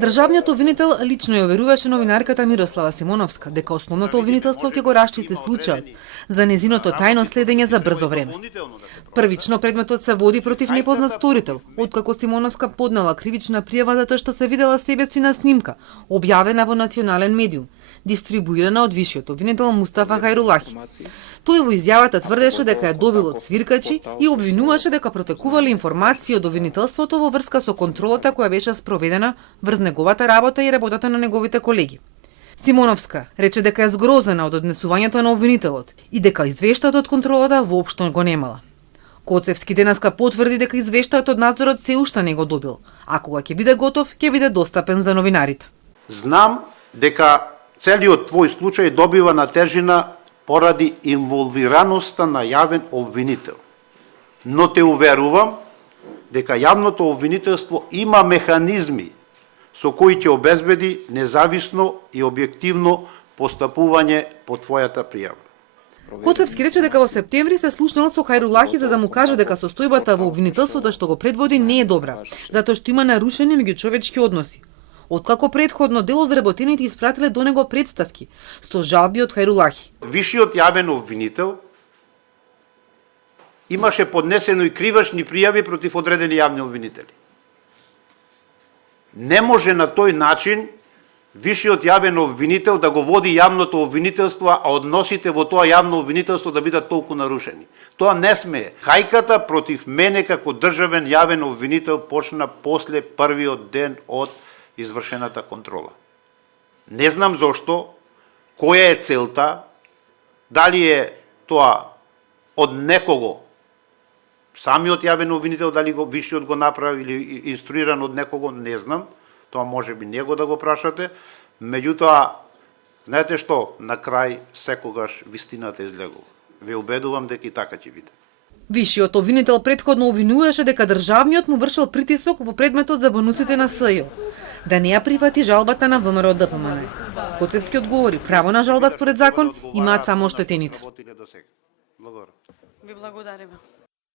Државниот обвинител лично ја уверуваше новинарката Мирослава Симоновска дека основното обвинителство ќе го расчисти случајот за незиното тајно следење за брзо време. Првично предметот се води против непознат сторител, откако Симоновска поднела кривична пријава затоа што се видела себе си на снимка, објавена во национален медиум, дистрибуирана од вишиот обвинител Мустафа Хајрулахи. Тој во изјавата тврдеше дека ја добил од свиркачи и обвинуваше дека протекувале информации од обвинителството во врска со контролата која беше спроведена врз неговата работа и работата на неговите колеги. Симоновска рече дека е згрозена од однесувањето на обвинителот и дека извештајот од контролата воопшто го немала. Коцевски денеска потврди дека извештајот од надзорот се уште не го добил, а кога ќе биде готов, ќе биде достапен за новинарите. Знам дека целиот твој случај добива на тежина поради инволвираноста на јавен обвинител. Но те уверувам дека јавното обвинителство има механизми со кои ќе обезбеди независно и објективно постапување по твојата пријава. Коцевски рече дека во септември се слушнал со Хајрулахи за да му каже дека состојбата во обвинителството што го предводи не е добра, затоа што има нарушени меѓучовечки односи. Откако предходно дел од вработените испратиле до него представки со жалби од Хајрулахи. Вишиот јавен обвинител имаше поднесено и кривачни пријави против одредени јавни обвинители. Не може на тој начин вишиот јавен обвинител да го води јавното обвинителство, а односите во тоа јавно обвинителство да бидат толку нарушени. Тоа не смее. Хајката против мене како државен јавен обвинител почна после првиот ден од извршената контрола. Не знам зошто, која е целта, дали е тоа од некого, самиот јавен обвинител, дали го вишиот го направи или инструиран од некого, не знам, тоа може би него да го прашате, меѓутоа, знаете што, на крај секогаш вистината излегува. Ве убедувам дека и така ќе биде. Вишиот обвинител претходно обвинуваше дека државниот му вршил притисок во предметот за бонусите на СЈ, да не ја прифати жалбата на ВМРО ДПМН. Коцевски одговори, право на жалба според закон имаат само оштетените. Ви благодариме.